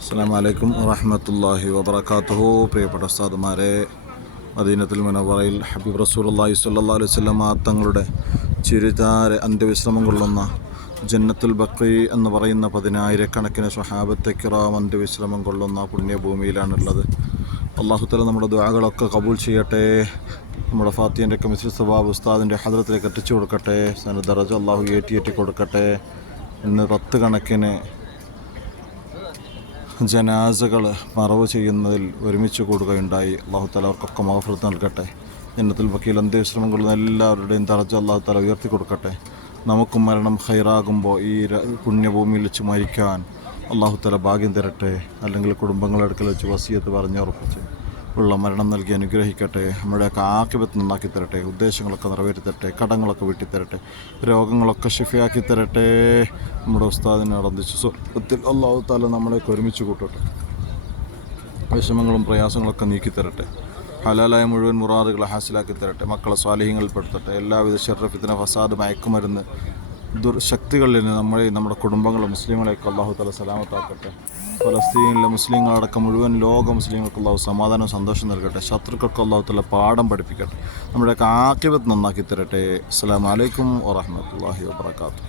അസ്സലാമു അലൈക്കും വറഹ്മത്തുള്ളാഹി വബറകാതുഹു. പ്രിയപ്പെട്ട ഉസ്താദുമാരെ, മദീനത്തുൽ മുനവ്വറയിൽ ഹബീബ് റസൂലുള്ളാഹി സ്വല്ലല്ലാഹു അലൈഹി വസല്ലം തങ്ങളുടെ ചിരിതാര അന്ത്യവിശ്രമം കൊള്ളുന്ന ജന്നത്തുൽ ബഖീ എന്ന് പറയുന്ന 10,000-കണക്കിന് സ്വഹാബത്തെ കിറാം അന്ത്യവിശ്രമം കൊള്ളുന്ന പുണ്യഭൂമിയിലാണുള്ളത്. അല്ലാഹു തആല നമ്മുടെ ദുആകളൊക്കെ കബൂൽ ചെയ്യട്ടെ. നമ്മുടെ ഫാത്തിയൻ്റെ മിസ്ർ സവാബ് ഉസ്താദിൻ്റെ ഹദ്റത്തിലേക്ക് എത്തിച്ചു കൊടുക്കട്ടെ. ദറജ അല്ലാഹു ഏറ്റി കൊടുക്കട്ടെ. ഇന്ന് 10 കണക്കിന് ജനാസകൾ മറവ് ചെയ്യുന്നതിൽ ഒരുമിച്ച് കൂടുകയുണ്ടായി. അല്ലാഹു തആല അവർക്കൊക്കെ മഗ്ഫിറത്ത് നൽകട്ടെ. ജന്നത്തുൽ ബഖീൽ അന്ത്യവിശ്രമം കൊള്ളുന്ന എല്ലാവരുടെയും ദറജ അല്ലാഹു തആല ഉയർത്തി കൊടുക്കട്ടെ. നമുക്കും മരണം ഖൈറാകുമ്പോൾ ഈ പുണ്യഭൂമിയിൽ വെച്ച് മരിക്കാൻ അല്ലാഹു തആല ഭാഗ്യം തരട്ടെ. അല്ലെങ്കിൽ കുടുംബങ്ങളുടെ അടുക്കൽ വെച്ച് വസിയത്ത് പറഞ്ഞുറപ്പിച്ച് ഉള്ള മരണം നൽകി അനുഗ്രഹിക്കട്ടെ. നമ്മുടെയൊക്കെ ആഖിബത്ത് നന്നാക്കി തരട്ടെ. ഉദ്ദേശങ്ങളൊക്കെ നിറവേറ്റി തരട്ടെ. കടങ്ങളൊക്കെ വീട്ടിത്തരട്ടെ. രോഗങ്ങളൊക്കെ ശിഫയാക്കി തരട്ടെ. നമ്മുടെ ഉസ്താദിനെ അടന്തിച്ച് സ്വർഗ്ഗത്തിൽ അല്ലാഹു തആല നമ്മളെയൊക്കെ ഒരുമിച്ച് കൂട്ടട്ടെ. വിഷമങ്ങളും പ്രയാസങ്ങളൊക്കെ നീക്കി തരട്ടെ. ഹലാലായ മുഴുവൻ മുറാദുകളെ ഹാസിലാക്കി തരട്ടെ. മക്കളെ സ്വാലിഹ്യങ്ങളിൽ പെടുത്തട്ടെ. എല്ലാവിധ ശർറ, ഫിത്ന, ഫസാദ്, മയക്കുമരുന്ന് ദുർശക്തികളിൽ നിന്ന് നമ്മുടെ കുടുംബങ്ങളും മുസ്ലിങ്ങളെയൊക്കെ അല്ലാഹു തആല സലാമത്താക്കട്ടെ. ഫലസ്തീനിലെ മുസ്ലിങ്ങളടക്കം മുഴുവൻ ലോക മുസ്ലിങ്ങൾക്ക് അല്ലാഹു സമാധാനം, സന്തോഷം നൽകട്ടെ. ശത്രുക്കൾക്ക് അല്ലാഹു തആല പാഠം പഠിപ്പിക്കട്ടെ. നമ്മുടെയൊക്കെ ആഖിബത്ത് നന്നാക്കി തരട്ടെ. അസ്സലാമു അലൈക്കും വറഹ്മത്തുള്ളാഹി വബറകാതുഹു.